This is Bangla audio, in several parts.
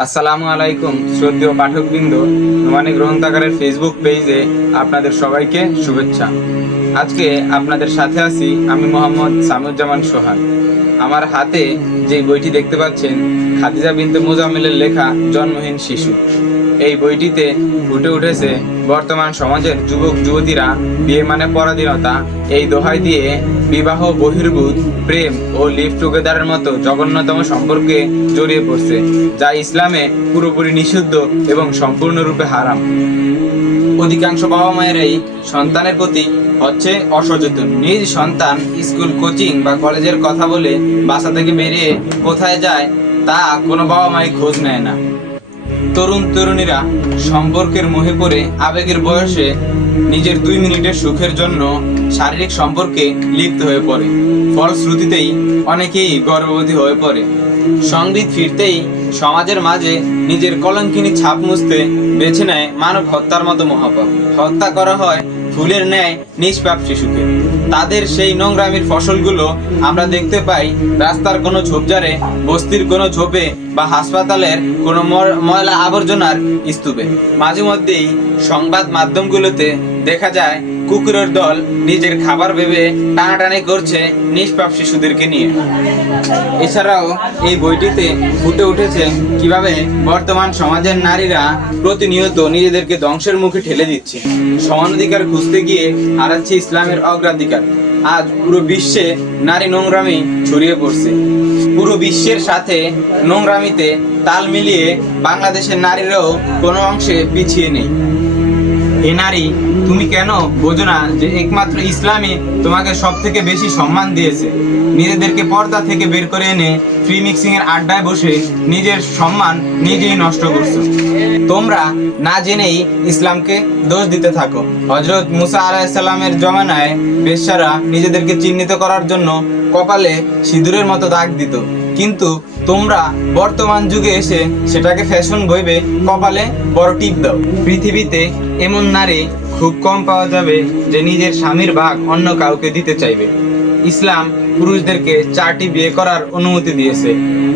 আসসালামু আলাইকুম, শ্রদ্ধেয় পাঠকবৃন্দ। নোমানি গ্রন্থাগারের ফেসবুক পেজে আপনাদের সবাইকে শুভেচ্ছা। আজকে আপনাদের সাথে আছি আমি মোহাম্মদ সামুজ্জামান সোহান। আমার হাতে যে বইটি দেখতে পাচ্ছেন, খাদিজা বিনতে মোজামিলের লেখা জন্মহীন শিশু। এই বইটিতে ফুটে উঠেছে বর্তমান সমাজের যুবক, যুবতীরা বিয়ে মানে পরাধীনতা, এই দোহাই দিয়ে বিবাহ, বহির্ভূত, প্রেম ও লিভ টুগেদারের মতো জঘন্যতম সম্পর্কে জড়িয়ে পড়ছে, যা ইসলামে পুরোপুরি নিষিদ্ধ এবং সম্পূর্ণরূপে হারাম। অধিকাংশ বাবা মায়েরাই সন্তানের প্রতি হচ্ছে অসচেতন। নিজ সন্তান স্কুল কোচিং বা কলেজের কথা বলে বাসা থেকে বেরিয়ে কোথায় যায়, তা কোনো বাবা মাই খোঁজ নেয় না। তরুণ তরুণীরা সম্পর্কের মোহে পড়ে আবেগের বয়সে নিজের দুই মিনিটের সুখের জন্য শারীরিক সম্পর্কে লিপ্ত হয়ে পড়ে। ফলশ্রুতিতেই অনেকেই গর্ভবতী হয়ে পড়ে। সংবিদ ফিরতেই সমাজের মাঝে নিজের কলঙ্কিনী ছাপ মুছতে বেছে নেয় মানব হত্যার মতো মহাপাপ। হত্যা করা হয় ফুলের ন্যায় নিষ্পাপ শিশুকে। তাদের সেই নোংরামির ফসলগুলো আমরা দেখতে পাই রাস্তার কোনো ঝোপঝাড়ে, বস্তির কোনো ঝোপে বা হাসপাতালের কোনো ময়লা আবর্জনার স্তূপে। মাঝে মধ্যেই সংবাদ মাধ্যমগুলোতে দেখা যায় কুকুরের দল নিজের খাবার ভেবে টানাটানি করছে নিষ্পাপ শিশুদেরকে নিয়ে। এছাড়াও এই বইটিতে ফুটে উঠেছে কীভাবে বর্তমান সমাজের নারীরা প্রতিনিয়ত নিজেদেরকে ধ্বংসের মুখে ঠেলে দিচ্ছে। সমানাধিকার খুঁজতে গিয়ে হারাচ্ছে ইসলামের অগ্রাধিকার। আজ পুরো বিশ্বে নারী নোংরামি ছড়িয়ে পড়ছে। পুরো বিশ্বের সাথে নোংরামিতে তাল মিলিয়ে বাংলাদেশের নারীরাও কোনো অংশে পিছিয়ে নেই। এ নারী, তুমি কেন বোঝো না যে একমাত্র ইসলামই তোমাকে সব থেকে বেশি সম্মান দিয়েছে? নিজেদেরকে পর্দা থেকে বের করে এনে ফ্রি মিক্সিং এর আড্ডায় বসে নিজের সম্মান নিজেই নষ্ট করছ। তোমরা না জেনেই ইসলামকে দোষ দিতে থাকো। হজরত মুসা আলাহিসাল্লামের জমানায় বেশ্যারা নিজেদেরকে চিহ্নিত করার জন্য কপালে সিঁদুরের মতো দাগ দিত। কিন্তু তোমরা বর্তমান যুগে এসে সেটাকে ফ্যাশন ভেবে কপালে বড় টিপ দাও। পৃথিবীতে এমন নারী খুব কম পাওয়া যাবে যে নিজের স্বামীর ভাগ অন্য কাউকে দিতে চাইবে। ইসলাম পুরুষদেরকে চারটি বিয়ে করার অনুমতি দিয়েছে।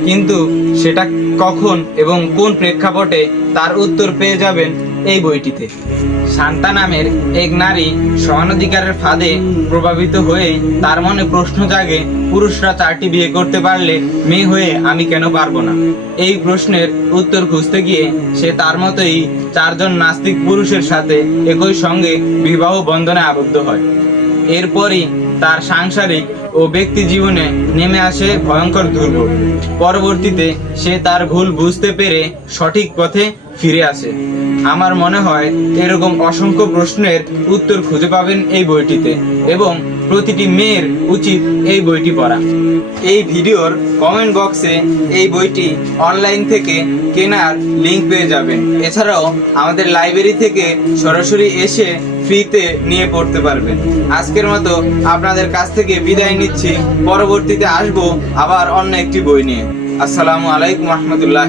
কিন্তু সেটা কখন এবং কোন প্রেক্ষাপটে তার উত্তর পেয়ে যাবেন এই বইটিতে। শান্তা নামের এক নারী সমানাধিকারের ফাঁদে প্রভাবিত হয়ে তার মনে প্রশ্ন জাগে, পুরুষরা চারটি বিয়ে করতে পারলে মেয়ে হয়ে আমি কেন পারব না? এই প্রশ্নের উত্তর খুঁজতে গিয়ে সে তার মতোই চারজন নাস্তিক পুরুষের সাথে একই সঙ্গে বিবাহ বন্ধনে আবদ্ধ হয়। এরপরই তার সাংসারিক ও ব্যক্তি জীবনে নেমে আসে ভয়ঙ্কর দুর্ভোগ। পরবর্তীতে সে তার ভুল বুঝতে পেরে সঠিক পথে ফিরে আসে। আমার মনে হয় এরকম অসংখ্য প্রশ্নের উত্তর খুঁজে পাবেন এই বইটিতে এবং প্রতিটি মেয়ের উচিত এই বইটি পড়া। এই ভিডিওর কমেন্ট বক্সে এই বইটি অনলাইন থেকে কেনার লিংক পেয়ে যাবেন। এছাড়াও আমাদের লাইব্রেরি থেকে সরাসরি এসে ফ্রিতে নিয়ে পড়তে পারবেন আজকের মতো আপনাদের কাছ থেকে বিদায় নিচ্ছি। পরবর্তীতে আসব আবার অন্য একটি বই নিয়ে। আসসালামু আলাইকুম রহমতুল্লাহ